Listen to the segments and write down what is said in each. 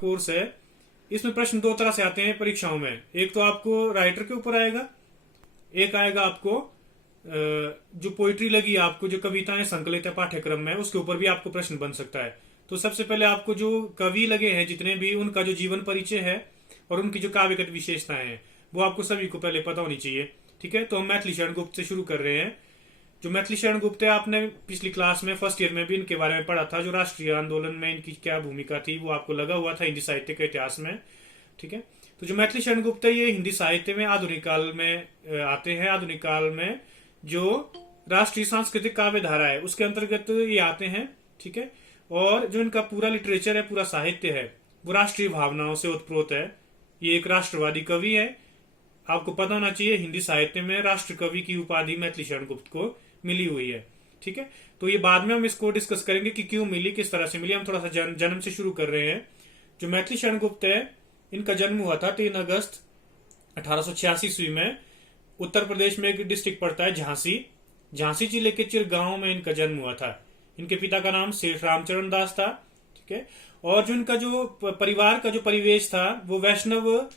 Course है। इसमें प्रश्न दो तरह से आते हैं परीक्षाओं में। एक तो आपको राइटर के ऊपर आएगा, एक आएगा आपको जो पोइट्री लगी आपको, जो कविताएं संकलित है पाठ्यक्रम में, उसके ऊपर भी आपको प्रश्न बन सकता है। तो सबसे पहले आपको जो कवि लगे हैं जितने भी, उनका जो जीवन परिचय है और उनकी जो काव्यगत विशेषताएं हैं वो आपको सभी को पहले पता होनी चाहिए। ठीक है, तो हम मैथिली शरण गुप्त से शुरू कर रहे हैं। जो मैथिली शरण गुप्त है, आपने पिछली क्लास में फर्स्ट ईयर में भी इनके बारे में पढ़ा था। जो राष्ट्रीय आंदोलन में इनकी क्या भूमिका थी वो आपको लगा हुआ था हिंदी साहित्य के इतिहास में। ठीक है, तो जो मैथिली शरण गुप्त है ये हिंदी साहित्य में आधुनिक काल में आते हैं। आधुनिक काल में जो राष्ट्रीय सांस्कृतिक काव्य धारा है उसके अंतर्गत ये आते हैं। ठीक है, और जो इनका पूरा लिटरेचर है, पूरा साहित्य है, वो राष्ट्रीय भावनाओं से उत्प्रोत है। ये एक राष्ट्रवादी कवि है। आपको पता होना चाहिए हिंदी साहित्य में राष्ट्र कवि की उपाधि मैथिली शरण गुप्त को मिली हुई है। ठीक है, तो ये बाद में हम इसको डिस्कस करेंगे कि क्यों मिली, किस तरह से मिली। हम थोड़ा सा जन्म से शुरू कर रहे हैं। जो मैथिली शरण गुप्त है, इनका जन्म हुआ था 3 अगस्त 1886 ईस्वी में। उत्तर प्रदेश में एक डिस्ट्रिक्ट पड़ता है झांसी, झांसी जिले के चिरगांव में इनका जन्म हुआ था। इनके पिता का नाम सेठ रामचरण दास था। ठीक है, और जो इनका जो परिवार का जो परिवेश था वो वैष्णव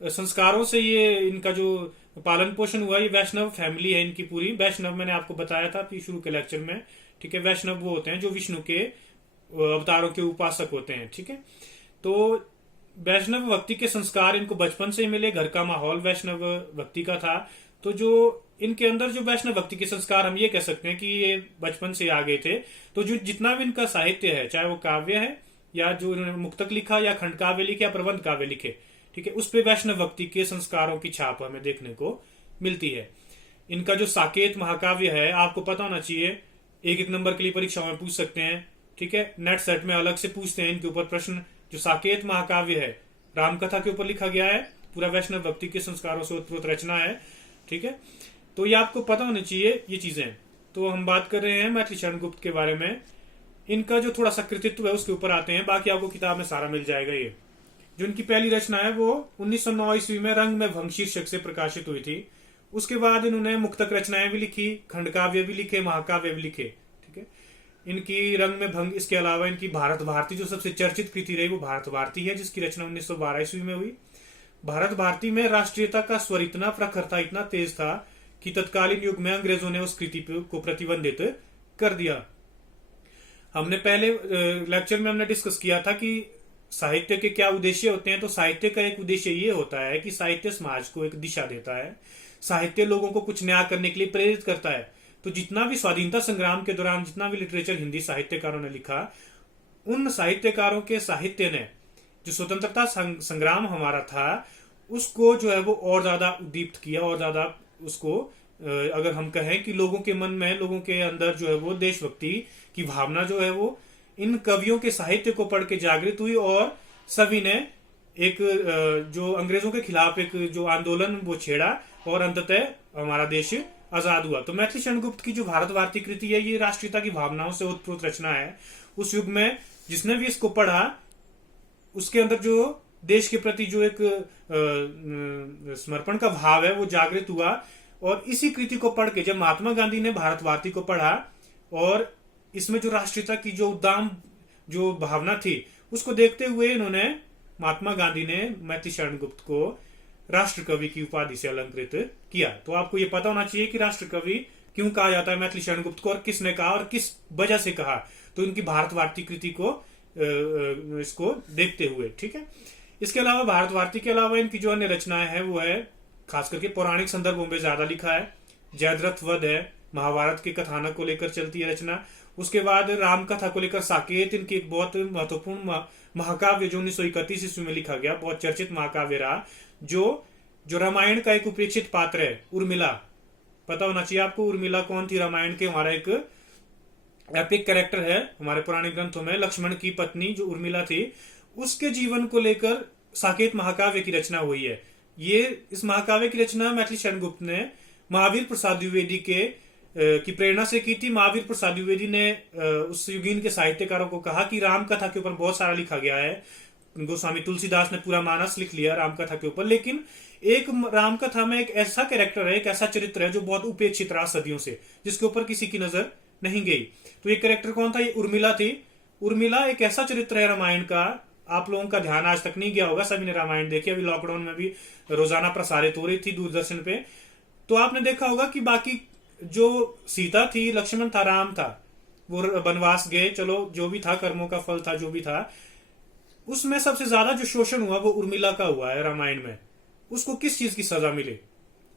संस्कारों से ये इनका जो पालन पोषण हुआ। ये वैष्णव फैमिली है इनकी पूरी। वैष्णव मैंने आपको बताया था शुरू के लेक्चर में। ठीक है, वैष्णव वो होते हैं जो विष्णु के अवतारों के उपासक होते हैं। ठीक है, तो वैष्णव भक्ति के संस्कार इनको बचपन से ही मिले। घर का माहौल वैष्णव भक्ति का था। तो जो इनके अंदर जो वैष्णव भक्ति के संस्कार, हम ये कह सकते हैं कि ये बचपन से आ गए थे। तो जो जितना भी इनका साहित्य है, चाहे वो काव्य है या जो इन्होंने मुक्तक लिखा या खंड काव्य लिखे या प्रबंध काव्य लिखे, ठीक है, उस पे वैष्णव भक्ति के संस्कारों की छाप हमें देखने को मिलती है। इनका जो साकेत महाकाव्य है, आपको पता होना चाहिए, एक एक नंबर के लिए परीक्षाओं में पूछ सकते हैं। ठीक है, नेट सेट में अलग से पूछते हैं इनके ऊपर प्रश्न। जो साकेत महाकाव्य है रामकथा के ऊपर लिखा गया है, पूरा वैष्णव भक्ति के संस्कारों से उत्प्रोत रचना है। ठीक है, तो ये आपको पता होनी चाहिए ये चीजें। तो हम बात कर रहे हैं मैथिली शरण गुप्त के बारे में। इनका जो थोड़ा सा कृतित्व है उसके ऊपर आते हैं, बाकी आपको किताब में सारा मिल जाएगा। ये जो इनकी पहली रचना है वो 1909 ईस्वी में रंग में भंग शीर्षक से प्रकाशित हुई थी। उसके बाद इन्होंने मुक्तक रचनाएं भी लिखी, खंड काव्य भी लिखे, महाकाव्य भी लिखे। ठीक है, इनकी रंग में भंग, इसके अलावा इनकी भारत भारती जो सबसे चर्चित कृति रही वो भारत भारती है, जिसकी रचना 1912 ईस्वी में हुई। भारत भारती में राष्ट्रीयता का स्वर इतना प्रखर था, इतना तेज था कि तत्कालीन युग में अंग्रेजों ने उस कृति को प्रतिबंधित कर दिया। हमने पहले लेक्चर में हमने डिस्कस किया था कि साहित्य के क्या उद्देश्य होते हैं। तो साहित्य का एक उद्देश्य ये होता है कि साहित्य समाज को एक दिशा देता है। साहित्य लोगों को कुछ नया करने के लिए प्रेरित करता है। तो जितना भी स्वाधीनता संग्राम के दौरान जितना भी लिटरेचर हिंदी साहित्यकारों ने लिखा, उन साहित्यकारों के साहित्य ने जो स्वतंत्रता संग्राम हमारा था उसको जो है वो और ज्यादा उद्दीप्त किया, और ज्यादा उसको, अगर हम कहें कि लोगों के मन में, लोगों के अंदर जो है वो देशभक्ति की भावना जो है वो इन कवियों के साहित्य को पढ़ के जागृत हुई। और सभी ने एक जो अंग्रेजों के खिलाफ एक जो आंदोलन वो छेड़ा और अंततः हमारा देश आजाद हुआ। तो मैथिली शरण गुप्त की जो भारत भारती कृति है ये राष्ट्रीयता की भावनाओं से उत्प्रोत रचना है। उस युग में जिसने भी इसको पढ़ा उसके अंदर जो देश के प्रति जो एक समर्पण का भाव है वो जागृत हुआ। और इसी कृति को पढ़ के जब महात्मा गांधी ने भारत भारती को पढ़ा और इसमें जो राष्ट्रीयता की जो उद्दाम जो भावना थी उसको देखते हुए इन्होंने, महात्मा गांधी ने मैथिली शरण गुप्त को राष्ट्र कवि की उपाधि से अलंकृत किया। तो आपको ये पता होना चाहिए कि राष्ट्र कवि क्यों कहा जाता है मैथिली शरण गुप्त को, और किसने कहा और किस वजह से कहा। तो इनकी भारत भारती कृति को इसको देखते हुए। ठीक है, इसके अलावा भारत भारती के अलावा इनकी जो अन्य रचनाएं हैं वो है खास करके पौराणिक संदर्भों में ज्यादा लिखा है। जयद्रथ वध है, महाभारत के कथानक को लेकर चलती है रचना। उसके बाद राम कथा को लेकर साकेत इनकी एक बहुत महत्वपूर्ण महाकाव्य जो 1931 ईस्वी में लिखा गया, बहुत चर्चित महाकाव्य रहा। जो रामायण का एक उपेक्षित पात्र है, उर्मिला। पता होना चाहिए आपको उर्मिला कौन थी। रामायण के हमारा एक एपिक कैरेक्टर है हमारे पुराने ग्रंथों में। लक्ष्मण की पत्नी जो उर्मिला थी उसके जीवन को लेकर साकेत महाकाव्य की रचना हुई है। ये इस महाकाव्य की रचना मैथिली शरण गुप्त ने महावीर प्रसाद द्विवेदी की प्रेरणा से की थी। महावीर प्रसाद द्विवेदी ने उस युगीन के साहित्यकारों को कहा कि राम कथा के ऊपर बहुत सारा लिखा गया है। गोस्वामी तुलसीदास ने पूरा मानस लिख लिया राम कथा के ऊपर, लेकिन एक राम कथा में एक ऐसा कैरेक्टर है, एक ऐसा चरित्र है जो बहुत उपेक्षित रहा सदियों से, जिसके ऊपर किसी की नजर नहीं गई। तो ये कैरेक्टर कौन था? ये उर्मिला थी। उर्मिला एक ऐसा चरित्र है रामायण का, आप लोगों का ध्यान आज तक नहीं गया होगा, सभी ने रामायण देखी, अभी लॉकडाउन में भी रोजाना प्रसारित हो रही थी दूरदर्शन पे। तो आपने देखा होगा कि बाकी जो सीता थी, लक्ष्मण था, राम था, वो वनवास गए, चलो जो भी था कर्मों का फल था, जो भी था, उसमें सबसे ज्यादा जो शोषण हुआ वो उर्मिला का हुआ है रामायण में। उसको किस चीज की सजा मिली?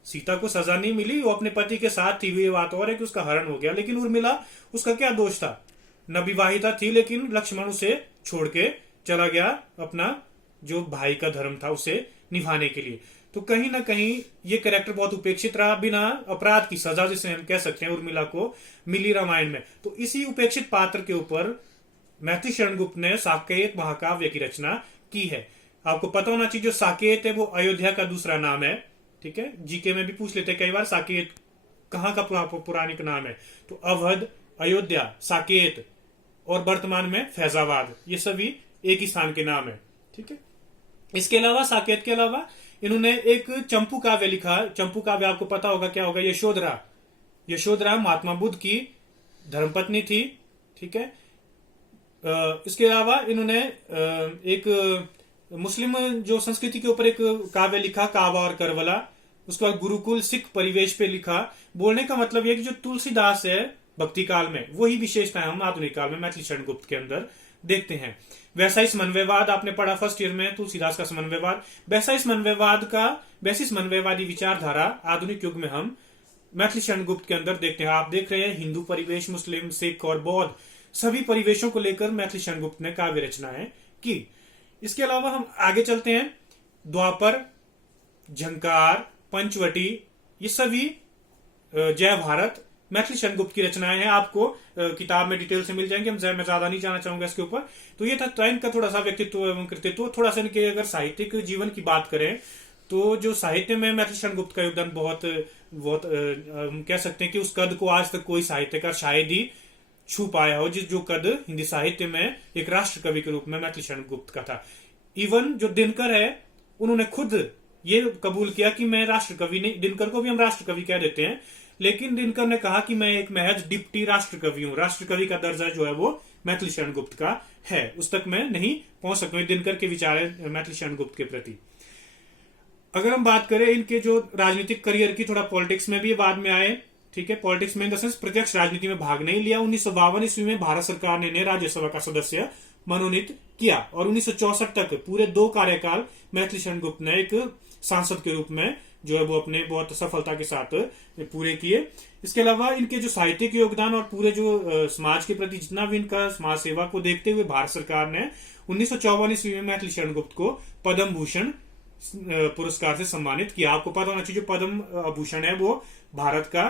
सीता को सजा नहीं मिली, वो अपने पति के साथ थी, ये बात और है कि उसका हरण हो गया, लेकिन उर्मिला, उसका क्या दोष था? न विवाहिता थी, लेकिन लक्ष्मण उसे छोड़ के चला गया अपना जो भाई का धर्म था उसे निभाने के लिए। तो कहीं ना कहीं ये कैरेक्टर बहुत उपेक्षित रहा, बिना अपराध की सजा जिसे हम कह सकते हैं उर्मिला को मिली रामायण में। तो इसी उपेक्षित पात्र के ऊपर मैथिली शरण गुप्त ने साकेत महाकाव्य की रचना की है। आपको पता होना चाहिए जो साकेत है वो अयोध्या का दूसरा नाम है, ठीक है, जीके में भी पूछ लेते हैं कई बार साकेत कहाँ का पुरानिक नाम है, तो अवध, अयोध्या, साकेत और वर्तमान में फैजाबाद, ये सभी एक ही स्थान के नाम है, ठीक है। इसके अलावा साकेत के अलावा इन्होंने एक चंपू काव्य लिखा। चंपू काव्य आपको पता होगा क्या होगा, यशोधरा। यशोधरा महात्मा बुद्ध की धर्मपत्नी थी, ठीक है। इसके अलावा इन्होंने एक मुस्लिम जो संस्कृति के ऊपर एक काव्य लिखा, काबा और करबला। उसके बाद गुरुकुल सिख परिवेश पे लिखा। बोलने का मतलब यह कि जो तुलसीदास है भक्ति काल में, वही विशेषताएं हम आधुनिक काल में मैथिली शरण गुप्त के अंदर देखते हैं। वैसा समन्वयवाद आपने पढ़ा फर्स्ट ईयर में, तुलसीदास का समन्वयवाद। वैसा समन्वयवाद का वैसी समन्वयवादी विचारधारा आधुनिक युग में हम मैथिली शरण गुप्त के अंदर देखते हैं। आप देख रहे हैं हिंदू परिवेश, मुस्लिम, सिख और बौद्ध, सभी परिवेशों को लेकर मैथिली शरण गुप्त ने काव्य रचनाएं की। इसके अलावा हम आगे चलते हैं, द्वापर, झंकार, पंचवटी, ये सभी जय भारत मैथिली शरण गुप्त की रचनाएं हैं। आपको किताब में डिटेल से मिल जाएंगे, मैं ज्यादा नहीं जाना चाहूंगा इसके ऊपर। तो ये था इनका थोड़ा सा व्यक्तित्व एवं कृतित्व। थोड़ा सा इनके अगर साहित्यिक जीवन की बात करें तो जो साहित्य में मैथिली शरण गुप्त का योगदान बहुत बहुत हम कह सकते हैं कि उस कद को आज तक कोई साहित्यकार शायद ही छू पाया हो, जो कद हिंदी साहित्य में एक राष्ट्र कवि के रूप में मैथिली शरण गुप्त का था। इवन जो दिनकर है, उन्होंने खुद ये कबूल किया कि मैं राष्ट्र कवि नहीं, दिनकर को भी हम राष्ट्र कवि कह देते हैं, लेकिन दिनकर ने कहा कि मैं एक महज डिप्टी राष्ट्र कवि हूं, राष्ट्र कवि का दर्जा जो है वो मैथिली शरण गुप्त का है, उस तक मैं नहीं पहुंच सकता। दिनकर के विचार है मैथिली शरण गुप्त के प्रति। अगर हम बात करें इनके जो राजनीतिक करियर की, थोड़ा पॉलिटिक्स में भी बाद में आए, ठीक है, पॉलिटिक्स में इन द सेंस प्रत्यक्ष राजनीति में भाग नहीं लिया। 1952 ईस्वी में भारत सरकार ने इन्हें राज्यसभा का सदस्य मनोनीत किया और 1964 तक पूरे 2 कार्यकाल मैथिली शरण गुप्त ने एक सांसद के रूप में जो है वो अपने बहुत सफलता के साथ पूरे किए। इसके अलावा इनके जो साहित्यिक योगदान और पूरे जो समाज के प्रति जितना भी इनका समाज सेवा को देखते हुए भारत सरकार ने 1954 ईस्वी में मैथिली शरण गुप्त को पद्म भूषण पुरस्कार से सम्मानित किया। आपको पता होना चाहिए जो पद्म भूषण है वो भारत का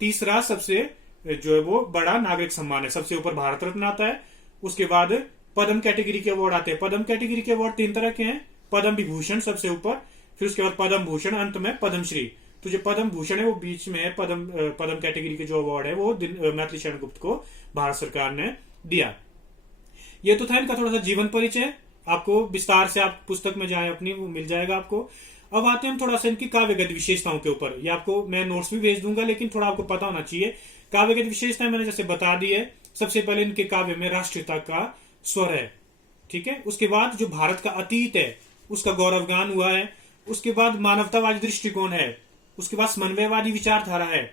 तीसरा सबसे जो है वो बड़ा नागरिक सम्मान है। सबसे ऊपर भारत रत्न आता है, उसके बाद पद्म कैटेगरी के अवार्ड आते हैं। पद्म कैटेगरी के अवार्ड 3 तरह के हैं, पद्म विभूषण सबसे ऊपर, फिर उसके बाद पद्म भूषण, अंत में पद्मश्री। तो जो पद्म भूषण है वो बीच में है, पद्म कैटेगरी के जो अवार्ड है वो मैथिली शरण गुप्त को भारत सरकार ने दिया। ये तो था इनका थोड़ा सा जीवन परिचय, आपको विस्तार से आप पुस्तक में जाए अपनी वो मिल जाएगा आपको। अब आते हैं हम थोड़ा सा इनकी काव्यगत विशेषताओं के ऊपर। ये आपको मैं नोट्स भी भेज दूंगा, लेकिन थोड़ा आपको पता होना चाहिए। काव्यगत विशेषताएं मैंने जैसे बता दी है। सबसे पहले इनके काव्य में राष्ट्रीयता का स्वर है, ठीक है। उसके बाद जो भारत का अतीत है उसका गौरवगान हुआ है। उसके बाद मानवतावादी दृष्टिकोण है। उसके बाद समन्वयवादी विचारधारा है।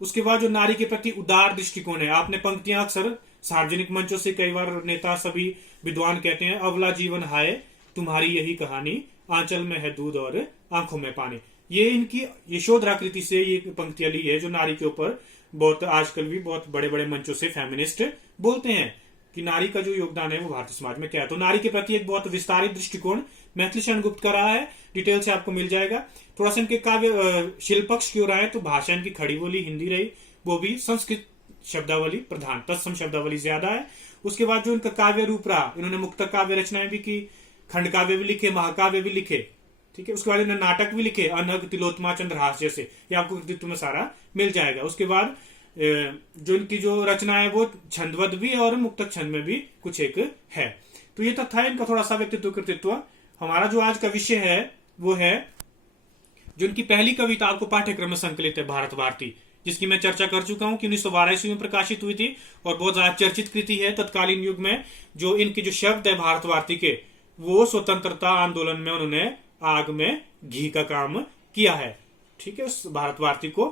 उसके बाद जो नारी के प्रति उदार दृष्टिकोण है। आपने पंक्तियां अक्सर सार्वजनिक मंचों से कई बार नेता सभी विद्वान कहते हैं, अवला जीवन हाय तुम्हारी यही कहानी, आंचल में है दूध और आंखों में पानी। ये इनकी यशोधरा कृति से ये पंक्तियां ली है, जो नारी के ऊपर बहुत आजकल भी बहुत बड़े बड़े मंचों से फेमिनिस्ट बोलते हैं कि नारी का जो योगदान है वो भारतीय समाज में क्या है। तो नारी के प्रति एक बहुत विस्तारित दृष्टिकोण मैथिली शरण गुप्त का रहा है। डिटेल से आपको मिल जाएगा। थोड़ा सा इनके काव्य शिल्पक्ष की ओर आए तो भाषा इनकी खड़ी बोली हिंदी रही, वो भी संस्कृत शब्दावली प्रधान, तत्सम शब्दावली ज्यादा है। उसके बाद जो इनका काव्य रूप रहा, इन्होंने मुक्तक काव्य रचनाएं भी की, खंड काव्य भी लिखे, महाकाव्य भी लिखे, ठीक है। उसके बाद इन्होंने नाटक भी लिखे, अनग, तिलोत्तमा, चंद्रहास जैसे, ये आपको कृतित्व में सारा मिल जाएगा। उसके बाद जो इनकी जो रचना है वो छंदबद्ध भी और मुक्तक छंद में भी कुछ एक है। तो ये तो था इनका थोड़ा सा व्यक्तित्व कृतित्व। हमारा जो आज का विषय है वो है जो इनकी पहली कविता आपको पाठ्यक्रम में संकलित है, भारत भारती, जिसकी मैं चर्चा कर चुका हूं कि 1912 ईस्वी में प्रकाशित हुई थी और बहुत ज्यादा चर्चित कृति है तत्कालीन युग में। जो इनके जो शब्द है भारत भारती के, वो स्वतंत्रता आंदोलन में उन्होंने आग में घी का काम किया है। ठीक है, उस भारत भारती को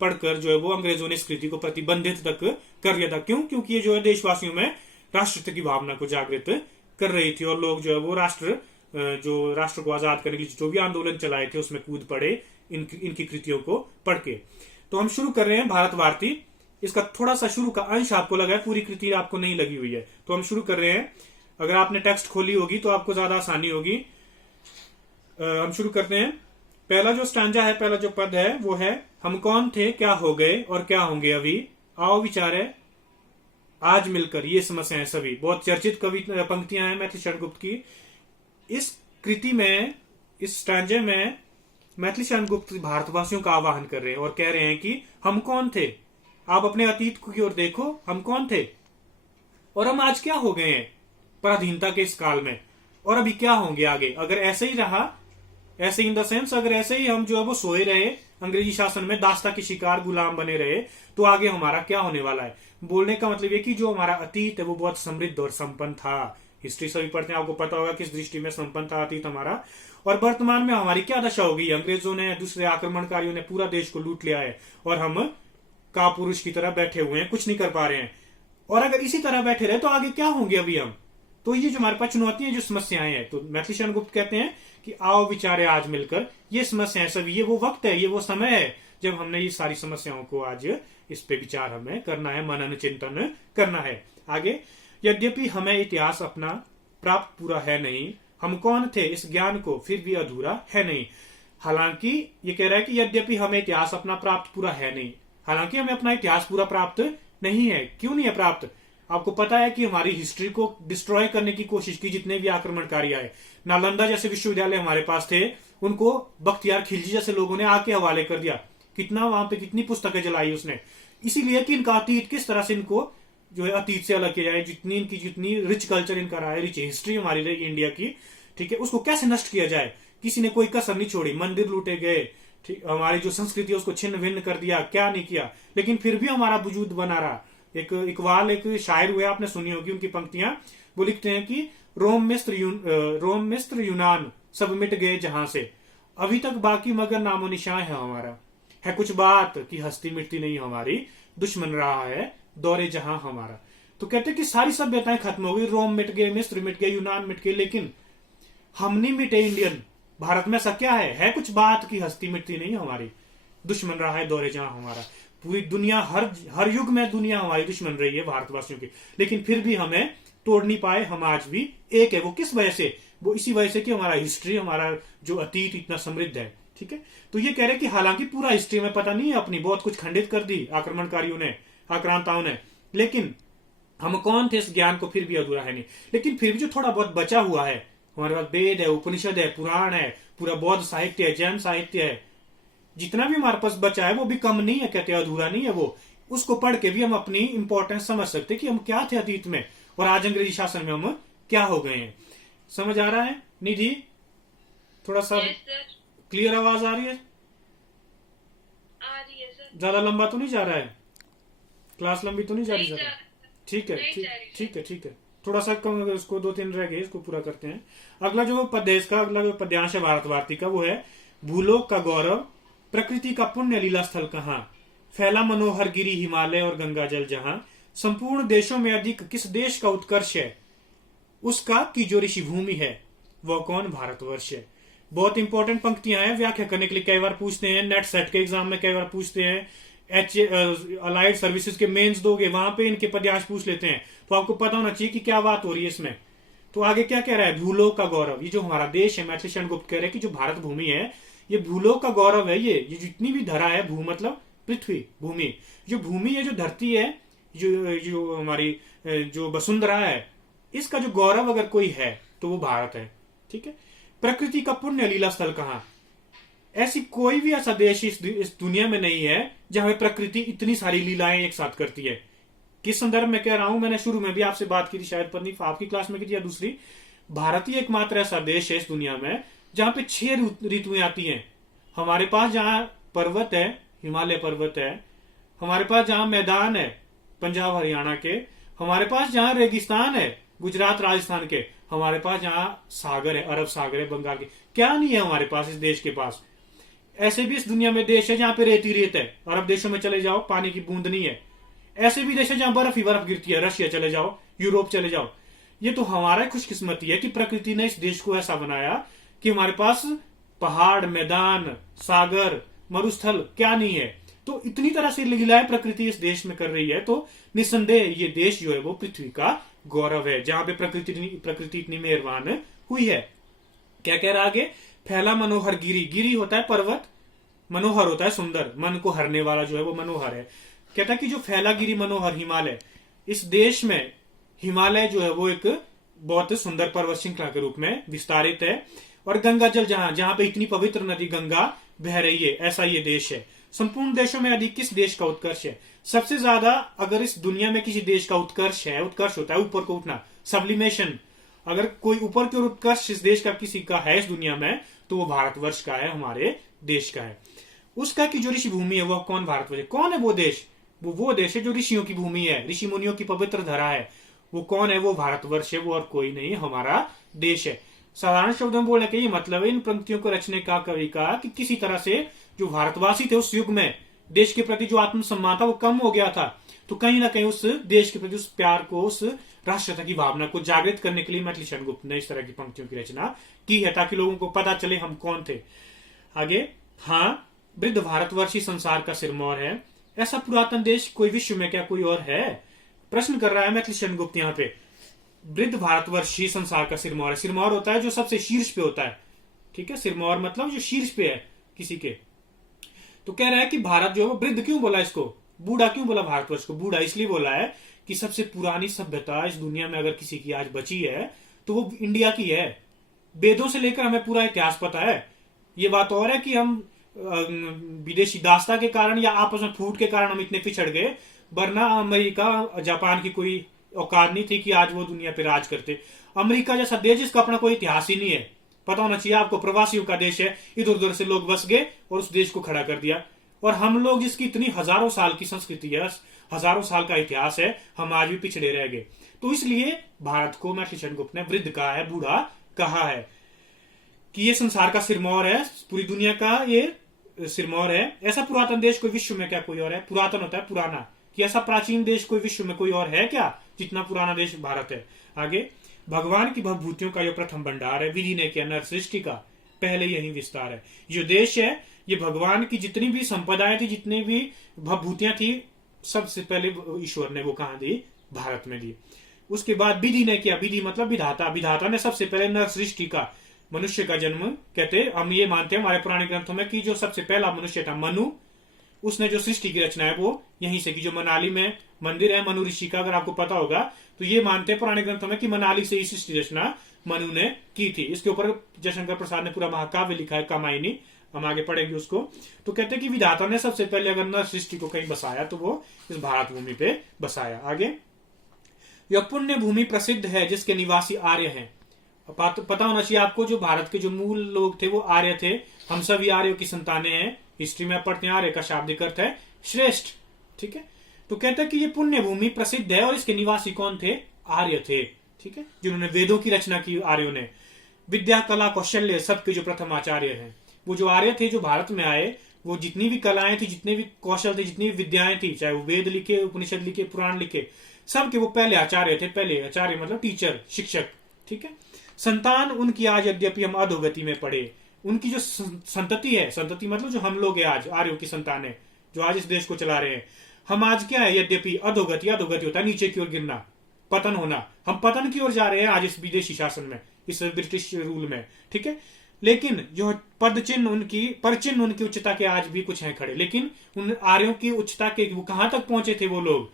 पढ़कर जो है वो अंग्रेजों ने इस कृति को प्रतिबंधित तक कर दिया था। क्यों? क्योंकि ये जो है देशवासियों में राष्ट्रत्व की भावना को जागृत कर रही थी और लोग जो है वो राष्ट्र को आजाद करने के लिए जो भी आंदोलन चलाए थे उसमें कूद पड़े इनकी कृतियों को पढ़ के। तो हम शुरू कर रहे हैं भारत भारती। इसका थोड़ा सा शुरू का अंश आपको लगा है, पूरी कृति आपको नहीं लगी हुई है। तो हम शुरू कर रहे हैं। अगर आपने टेक्स्ट खोली होगी तो आपको ज्यादा आसानी होगी। हम शुरू करते हैं। पहला जो स्टैंजा है, पहला जो पद है वो है, हम कौन थे, क्या हो गए और क्या होंगे अभी, आओ विचारे आज मिलकर ये समस्याएं सभी। बहुत चर्चित कवि पंक्तियां हैं मैथिली शरण गुप्त की। इस कृति में, इस स्टैंजे में मैथिली शरण गुप्त भारतवासियों का आह्वान कर रहे हैं और कह रहे हैं कि हम कौन थे, आप अपने अतीत की ओर देखो, हम कौन थे और हम आज क्या हो गए हैं पराधीनता के इस काल में, और अभी क्या होंगे आगे। अगर ऐसे ही रहा, ऐसे इन द सेंस अगर ऐसे ही हम जो है वो सोए रहे, अंग्रेजी शासन में दास्ता के शिकार गुलाम बने रहे, तो आगे हमारा क्या होने वाला है। बोलने का मतलब ये कि जो हमारा अतीत है वो बहुत समृद्ध और संपन्न था। हिस्ट्री सभी पढ़ते हैं, आपको पता होगा किस दृष्टि में संपन्न था अतीत हमारा, और वर्तमान में हमारी क्या दशा होगी। अंग्रेजों ने, दूसरे आक्रमणकारियों ने पूरा देश को लूट लिया है और हम कापुरुष की तरह बैठे हुए हैं, कुछ नहीं कर पा रहे हैं। और अगर इसी तरह बैठे रहे तो आगे क्या होंगे अभी हम। तो ये जो हमारे पास चुनौतियां, जो समस्याएं हैं, तो मैथिली शरण गुप्त कहते हैं कि आओ विचारे आज मिलकर ये समस्याएं सभी। ये वो वक्त है, ये वो समय है जब हमने ये सारी समस्याओं को आज इस पे विचार हमें करना है, मनन चिंतन करना है। आगे, यद्यपि हमें इतिहास अपना प्राप्त पूरा है नहीं, हम कौन थे इस ज्ञान को फिर भी अधूरा है नहीं। हालांकि ये कह रहा है कि यद्यपि हमें इतिहास अपना प्राप्त पूरा है नहीं, हालांकि हमें अपना इतिहास पूरा प्राप्त नहीं है। क्यों नहीं है प्राप्त? आपको पता है कि हमारी हिस्ट्री को डिस्ट्रॉय करने की कोशिश की जितने भी आक्रमणकारी आए। नालंदा जैसे विश्वविद्यालय हमारे पास थे, उनको बख्तियार खिलजी जैसे लोगों ने आके हवाले कर दिया। कितना वहां पे कितनी पुस्तकें जलाई उसने, इसीलिए कि इनका अतीत किस तरह से इनको जो है अतीत से अलग किया जाए। जितनी रिच कल्चर इनका रहा है, रिच हिस्ट्री हमारी रही इंडिया की, ठीक है, उसको कैसे नष्ट किया जाए। किसी ने कोई कसर नहीं छोड़ी, मंदिर लूटे गए, ठीक, हमारी जो संस्कृति है उसको छिन्न भिन्न कर दिया, क्या नहीं किया, लेकिन फिर भी हमारा वजूद बना रहा। एक इकबाल एक शायर हुए, आपने सुनी होगी उनकी पंक्तियां। वो लिखते हैं कि रोम मिस्र यूनान सब मिट गए जहां से, अभी तक बाकी मगर नामो निशान है हमारा, है कुछ बात कि हस्ती मिटती नहीं हमारी, दुश्मन रहा है दौरे जहां हमारा। तो कहते हैं कि सारी सभ्यताएं खत्म हो गई, रोम मिट गए, मिस्र मिट गए, यूनान मिट गए, लेकिन हम नहीं मिटे इंडियन। भारत में ऐसा क्या है कुछ बात की हस्ती मिटती नहीं हमारी, दुश्मन रहा है दौरे जहां हमारा। पूरी दुनिया, हर युग में दुनिया हमारी दुश्मन रही है भारतवासियों की, लेकिन फिर भी हमें तोड़ नहीं पाए, हम आज भी एक है। वो किस वजह से? वो इसी वजह से कि हमारा हिस्ट्री, हमारा जो अतीत इतना समृद्ध है। ठीक है, तो ये कह रहे कि हालांकि पूरा हिस्ट्री में पता नहीं है अपनी, बहुत कुछ खंडित कर दी आक्रमणकारियों ने, आक्रांताओं ने, लेकिन हम कौन थे इस ज्ञान को फिर भी अधूरा है नहीं। लेकिन फिर भी जो थोड़ा बहुत बचा हुआ है, हमारे पास वेद है, उपनिषद है, पुराण है, पूरा बौद्ध साहित्य है, जैन साहित्य है, जितना भी हमारे पास बचा है वो भी कम नहीं है, कहते अधूरा नहीं है वो। उसको पढ़ के भी हम अपनी इंपॉर्टेंस समझ सकते कि हम क्या थे अतीत में और आज अंग्रेजी शासन में हम क्या हो गए हैं। समझ आ रहा है निधि? थोड़ा सा क्लियर आवाज आ रही है? ज्यादा लंबा तो नहीं जा रहा है? क्लास लंबी तो नहीं जा रही ज्यादा? ठीक है, ठीक है, थोड़ा सा कम, उसको 2-3 रह गए, इसको पूरा करते हैं। अगला जो पद है इसका, अगला जो पद्यांश है भारत भारती का, वो है, भूलोक का गौरव प्रकृति का पुण्य लीला स्थल कहाँ, फैला मनोहर गिरी हिमालय और गंगा जल जहां, संपूर्ण देशों में अधिक किस देश का उत्कर्ष है, उसका की जो ऋषि भूमि है वह कौन, भारतवर्ष है। बहुत इंपॉर्टेंट पंक्तियां हैं, व्याख्या करने के लिए कई बार पूछते हैं, नेट सेट के एग्जाम में कई बार पूछते हैं, अलाइड सर्विसेज के मेंस दोगे वहां पे इनके पद्यांश पूछ लेते हैं, तो आपको पता होना चाहिए कि क्या बात हो रही है इसमें। तो आगे क्या कह रहा है, भूलोक का गौरव, ये जो हमारा देश है, मैथिली शरण गुप्त कह रहे हैं कि जो भारत भूमि है ये भूलोक का गौरव है। ये जितनी भी धरा है, भू मतलब पृथ्वी, भूमि, जो भूमि है, जो धरती है, जो हमारी जो वसुंधरा है, इसका जो गौरव अगर कोई है तो वो भारत है। ठीक है, प्रकृति का पुण्य लीला स्थल कहाँ, ऐसी कोई भी ऐसा देश इस दुनिया में नहीं है जहां प्रकृति इतनी सारी लीलाएं एक साथ करती है। किस संदर्भ में कह रहा हूं, मैंने शुरू में भी आपसे बात की थी, शायद पत्नी आपकी क्लास में की थी या दूसरी। भारत ही एकमात्र ऐसा देश है इस दुनिया में जहां पे 6 ऋतुएं आती हैं। हमारे पास जहां पर्वत है, हिमालय पर्वत है, हमारे पास जहां मैदान है पंजाब हरियाणा के, हमारे पास जहां रेगिस्तान है गुजरात राजस्थान के, हमारे पास यहाँ सागर है, अरब सागर है, बंगाल के, क्या नहीं है हमारे पास इस देश के पास। ऐसे भी इस दुनिया में देश है जहां पे रेत ही रेत है, अरब देशों में चले जाओ पानी की बूंद नहीं है। ऐसे भी देश है जहां बर्फ ही बर्फ गिरती है, रशिया चले जाओ, यूरोप चले जाओ। ये तो हमारा खुशकिस्मती है कि प्रकृति ने इस देश को ऐसा बनाया कि हमारे पास पहाड़, मैदान, सागर, मरुस्थल क्या नहीं है। तो इतनी तरह से लीलाएं प्रकृति इस देश में कर रही है, तो निस्संदेह ये देश जो है वो पृथ्वी का गौरव है, जहां पे प्रकृति इतनी मेहरबान हुई है। क्या कह रहा आगे, फैला मनोहर गिरी, गिरी होता है पर्वत, मनोहर होता है सुंदर, मन को हरने वाला जो है वो मनोहर है। कहता है कि जो फैला गिरी मनोहर हिमालय, इस देश में हिमालय जो है वो एक बहुत सुंदर पर्वत श्रृंखला के रूप में विस्तारित है। और गंगा जल जहां पे इतनी पवित्र नदी गंगा बह रही है, ऐसा ये देश है। संपूर्ण देशों में अधिक किस देश का उत्कर्ष है? सबसे ज्यादा अगर इस दुनिया में किसी देश का उत्कर्ष है, उत्कर्ष होता है ऊपर को उठना, सब्लिमेशन, अगर कोई ऊपर की ओर उत्कर्ष इस देश का किसी का है इस दुनिया में, तो वो भारतवर्ष का है, हमारे देश का है। उसका की जो ऋषि भूमि है वो कौन भारतवर्ष है? कौन है वो देश? वो देश है जो ऋषियों की भूमि है, ऋषि मुनियों की पवित्र धरा है। वो कौन है? वो भारतवर्ष है, वो और कोई नहीं, हमारा देश है। साधारण शब्दों में बोलने का ये मतलब है इन पंक्तियों को रचने का कवि का कि किसी तरह से जो भारतवासी थे उस युग में देश के प्रति जो आत्मसम्मान था वो कम हो गया था, तो कहीं ना कहीं उस देश के प्रति उस प्यार को, उस राष्ट्रता की भावना को जागृत करने के लिए मैथिली शरण गुप्त ने इस तरह की पंक्तियों की रचना की है, ताकि लोगों को पता चले हम कौन थे। आगे, हाँ, वृद्ध भारतवर्षी संसार का सिरमौर है, ऐसा पुरातन देश कोई विश्व में क्या कोई और है? प्रश्न कर रहा है मैथिली शरण गुप्त यहाँ पे। वृद्ध भारतवर्षी संसार का सिरमौर है, सिरमौर होता है जो सबसे शीर्ष पे होता है, ठीक है, सिरमौर मतलब जो शीर्ष पे है किसी के। तो कह रहा है कि भारत जो है वो वृद्ध क्यों बोला, इसको बूढ़ा क्यों बोला? भारतवर्ष को बूढ़ा इसलिए बोला है कि सबसे पुरानी सभ्यता इस दुनिया में अगर किसी की आज बची है तो वो इंडिया की है। वेदों से लेकर हमें पूरा इतिहास पता है। ये बात और है कि हम विदेशी दास्ता के कारण या आपस में फूट के कारण हम इतने पिछड़ गए, वरना अमेरिका जापान की कोई औकात नहीं थी कि आज वो दुनिया पे राज करते। अमेरिका जैसा देश जिसका अपना कोई इतिहास ही नहीं है, पता होना चाहिए आपको, प्रवासियों का देश है, इधर उधर से लोग बस गए और उस देश को खड़ा कर दिया। और हम लोग जिसकी इतनी हजारों साल की संस्कृति है, हजारों साल का इतिहास है, हम आज भी पिछड़े रह गए। तो इसलिए भारत को मैथिली शरण गुप्त ने वृद्ध कहा है, बूढ़ा कहा है, कि ये संसार का सिरमौर है, पूरी दुनिया का ये सिरमौर है। ऐसा पुरातन देश कोई विश्व में क्या कोई और है? पुरातन होता है पुराना, कि ऐसा प्राचीन देश कोई विश्व में कोई और है क्या जितना पुराना देश भारत है। आगे, भगवान की भवभूतियों का यह प्रथम भंडार है, विधि ने किया नर सृष्टि का पहले यही विस्तार है। जो देश है ये भगवान की जितनी भी संपदाएं थी, जितनी भी भवभूतियां थी, सबसे पहले ईश्वर ने वो कहां दी? भारत में दी। उसके बाद विधि ने किया, विधि मतलब विधाता, विधाता ने सबसे पहले नर सृष्टि का, मनुष्य का जन्म, कहते हम ये मानते हैं हमारे पुराने ग्रंथों में कि जो सबसे पहला मनुष्य था मनु, उसने जो सृष्टि की रचना है वो यहीं से की। जो मनाली में मंदिर है मनु ऋषि का, अगर आपको पता होगा, तो ये मानते हैं पुराने ग्रंथों में कि मनाली से ही सृष्टि रचना मनु ने की थी। इसके ऊपर जयशंकर प्रसाद ने पूरा महाकाव्य लिखा है, कामायनी, हम आगे पढ़ेंगे उसको। तो कहते हैं कि विधाता ने सबसे पहले अगर नर सृष्टि को कहीं बसाया तो वो इस भारत भूमि पे बसाया। आगे, यह पुण्य भूमि प्रसिद्ध है जिसके निवासी आर्य हैं। पता होना चाहिए आपको, जो भारत के जो मूल लोग थे वो आर्य थे, हम सभी आर्यों की संतानें हैं। हिस्ट्री में पढ़ते हैं, आर्य का शाब्दिक अर्थ है श्रेष्ठ, ठीक है। तो कहता है कि ये पुण्य भूमि प्रसिद्ध है और इसके निवासी कौन थे? आर्य थे, ठीक है, जिन्होंने वेदों की रचना की आर्यों ने। विद्या कला कौशल्य सबके जो प्रथम आचार्य हैं, वो जो आर्य थे जो भारत में आए, वो जितनी भी कलाएं थी, जितने भी कौशल थे, जितनी भी विद्याएं थी, चाहे वो वेद लिखे, उपनिषद लिखे, पुराण लिखे, सबके वो पहले आचार्य थे। पहले आचार्य मतलब टीचर, शिक्षक, ठीक है। संतान उनकी आज यद्यपि हम अधोगति में पड़े, उनकी जो संतति है, संतति मतलब जो हम लोग हैं आज आर्यों की संतान है, जो आज इस देश को चला रहे हैं, हम आज क्या है? यद्यपि अधोगति, अधोगति होता है नीचे की ओर गिरना, पतन होना, हम पतन की ओर जा रहे हैं आज इस विदेशी शासन में, इस ब्रिटिश रूल में, ठीक है। लेकिन जो पद चिन्ह उनकी, पर चिन्ह उनकी उच्चता के आज भी कुछ हैं खड़े, लेकिन उन आर्यों की उच्चता के वो कहां तक पहुंचे थे वो लोग,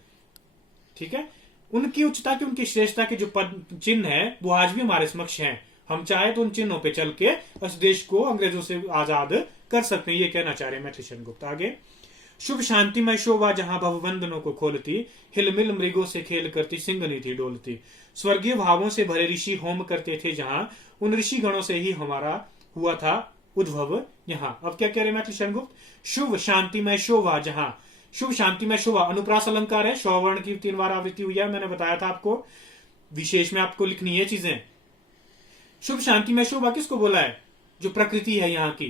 ठीक है, उनकी उच्चता की, उनकी श्रेष्ठता के जो पद चिन्ह है वो आज भी हमारे समक्ष हैं। हम चाहे तो उन चिन्हों पे चल के इस देश को अंग्रेजों से आजाद कर सकते हैं, ये कहना चाह रहे हैं मैथिली शरण गुप्त। आगे, शुभ शांतिमय शोभा जहां भवबंधनों को खोलती, हिलमिल मृगों से खेल करती, सिंगनी थी डोलती। स्वर्गीय भावों से भरे ऋषि होम करते थे जहां, उन ऋषि गणों से ही हमारा हुआ था उद्भव यहाँ। अब क्या कह रहे हैं मैथिली शरण गुप्त? शुभ शांतिमय शोभा जहां, शुभ शांतिमय शोभा अनुप्रास अलंकार है, शौवर्ण की 3 बार आवृत्ति हुई है, मैंने बताया था आपको, विशेष में आपको लिखनी है चीजें, शुभ शांति में शोभा किसको बोला है? जो प्रकृति है यहाँ की,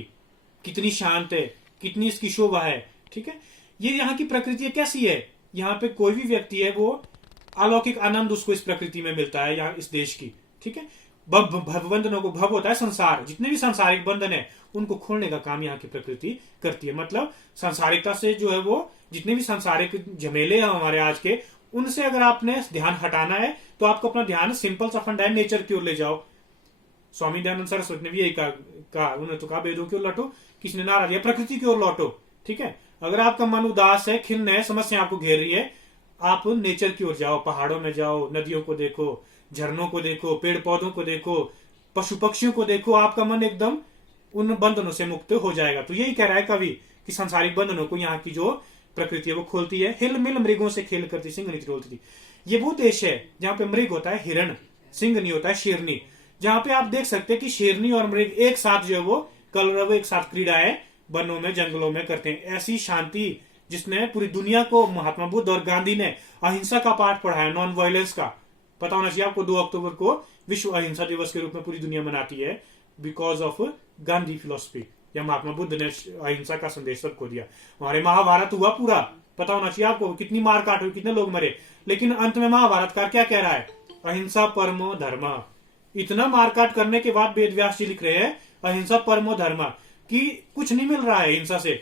कितनी शांत है, कितनी इसकी शोभा है। ठीक है, ये यहाँ की प्रकृति कैसी है? यहाँ पे कोई भी व्यक्ति है वो अलौकिक आनंद उसको इस प्रकृति में मिलता है, यहाँ इस देश की। ठीक है, भव बंधनों को, भव होता है संसार, जितने भी सांसारिक बंधन है उनको खोलने का काम यहाँ की प्रकृति करती है। मतलब सांसारिकता से जो है वो जितने भी सांसारिक झमेले हैं हमारे आज के, उनसे अगर आपने ध्यान हटाना है तो आपको अपना ध्यान सिंपल सा फंडा नेचर की ओर ले जाओ। स्वामी दयानंद सरस्वती ने भी यही कहा, उन्होंने तो कहा वेदों की ओर लौटो, किसने नारा दिया? प्रकृति की ओर लौटो। ठीक है, अगर आपका मन उदास है, खिन्न है, समस्या आपको घेर रही है, आप नेचर की ओर जाओ, पहाड़ों में जाओ, नदियों को देखो, झरनों को देखो, पेड़ पौधों को देखो, पशु पक्षियों को देखो, आपका मन एकदम उन बंधनों से मुक्त हो जाएगा। तो यही कह रहा है कवि कि सांसारिक बंधनों को यहाँ की जो प्रकृति है वो खोलती है। हिल मिल मृगों से खेल करती सिंह नीति डोलती थी। ये वो देश है जहां पे मृग होता है हिरण, सिंह नहीं होता है शेरनी। जहां पे आप देख सकते हैं कि शेरनी और मृग एक साथ जो है वो कलरव एक साथ क्रीड़ाएं वनों में जंगलों में करते हैं। ऐसी शांति जिसने पूरी दुनिया को, महात्मा बुद्ध और गांधी ने अहिंसा का पाठ पढ़ाया, नॉन वायलेंस का। पता होना चाहिए आपको 2 अक्टूबर को विश्व अहिंसा दिवस के रूप में पूरी दुनिया मनाती है, बिकॉज ऑफ गांधी फिलोसफी, या महात्मा बुद्ध ने अहिंसा का संदेश सबको दिया। हमारे महाभारत हुआ पूरा, पता होना चाहिए आपको, कितनी मार काट हुई, कितने लोग मरे, लेकिन अंत में महाभारतकार क्या कह रहा है? अहिंसा परमो धर्म। इतना मारकाट करने के बाद वेद व्यास जी लिख रहे हैं अहिंसा परमो धर्म, कि कुछ नहीं मिल रहा है हिंसा से,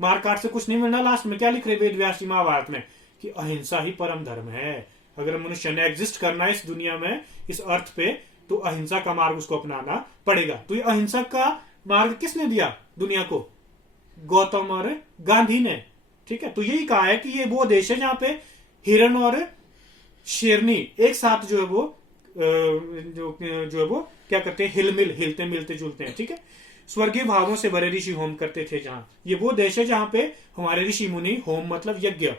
मारकाट से कुछ नहीं मिलना। लास्ट में क्या लिख रहे वेद व्यास जी महाभारत में? कि अहिंसा ही परम धर्म है। अगर मनुष्य ने एग्जिस्ट करना है इस दुनिया में, इस अर्थ पे, तो अहिंसा का मार्ग उसको अपनाना पड़ेगा। तो ये अहिंसा का मार्ग किसने दिया दुनिया को? गौतम और गांधी ने। ठीक है, तो यही कहा है कि ये वो देश है जहां पे हिरण और शेरनी एक साथ जो है वो जो है वो क्या करते हैं? हिलमिल, हिलते मिलते जुलते हैं। ठीक है, स्वर्गीय भावों से भरे ऋषि होम करते थे जहां, ये वो देश है जहां पे हमारे ऋषि मुनि, होम मतलब यज्ञ,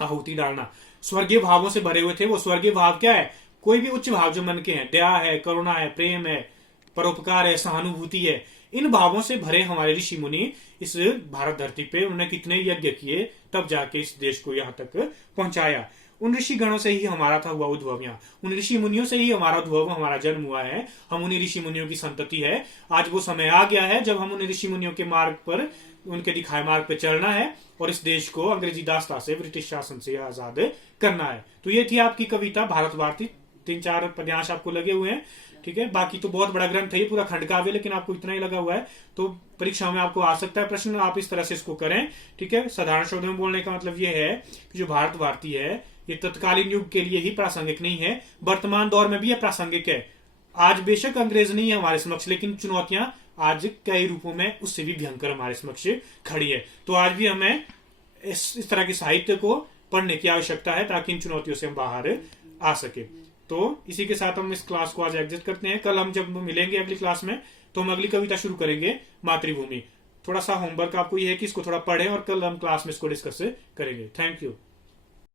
आहुति डालना, स्वर्गीय भावों से भरे हुए थे। वो स्वर्गीय भाव क्या है? कोई भी उच्च भाव जो मन के हैं, दया है, करुणा है, प्रेम है, परोपकार है, सहानुभूति है, इन भावों से भरे हमारे ऋषि मुनि इस भारत धरती पे उन्होंने कितने यज्ञ किए, तब जाके इस देश को यहाँ तक पहुंचाया। उन ऋषि गणों से ही हमारा था हुआ उद्भव, यहाँ उन ऋषि मुनियों से ही हमारा उद्भव, हमारा जन्म हुआ है। हम उन्हीं ऋषि मुनियों की संतति है। आज वो समय आ गया है जब हम उन ऋषि मुनियों के मार्ग पर, उनके दिखाए मार्ग पर चलना है और इस देश को अंग्रेजी दास्ता से, ब्रिटिश शासन से आजाद करना है। तो ये थी आपकी कविता भारत भारती। 3-4 पद्यांश आपको लगे हुए हैं। ठीक है, बाकी तो बहुत बड़ा ग्रंथ है ये, पूरा खंड काव्य, लेकिन आपको इतना ही लगा हुआ है। तो परीक्षा में आपको आ सकता है प्रश्न, आप इस तरह से इसको करें। ठीक है, साधारण शब्दों में बोलने का मतलब ये है कि जो भारत भारती है ये तत्कालीन युग के लिए ही प्रासंगिक नहीं है, वर्तमान दौर में भी यह प्रासंगिक है। आज बेशक अंग्रेज नहीं है हमारे समक्ष, लेकिन चुनौतियां आज कई रूपों में उससे भी भयंकर हमारे समक्ष खड़ी है। तो आज भी हमें इस तरह के साहित्य को पढ़ने की आवश्यकता है ताकि इन चुनौतियों से हम बाहर आ सके। तो इसी के साथ हम इस क्लास को आज एग्जिट करते हैं। कल हम जब मिलेंगे अगली क्लास में तो हम अगली कविता शुरू करेंगे, मातृभूमि। थोड़ा सा होमवर्क आपको ये है कि इसको थोड़ा पढ़ें और कल हम क्लास में इसको डिस्कस करेंगे। Thank you.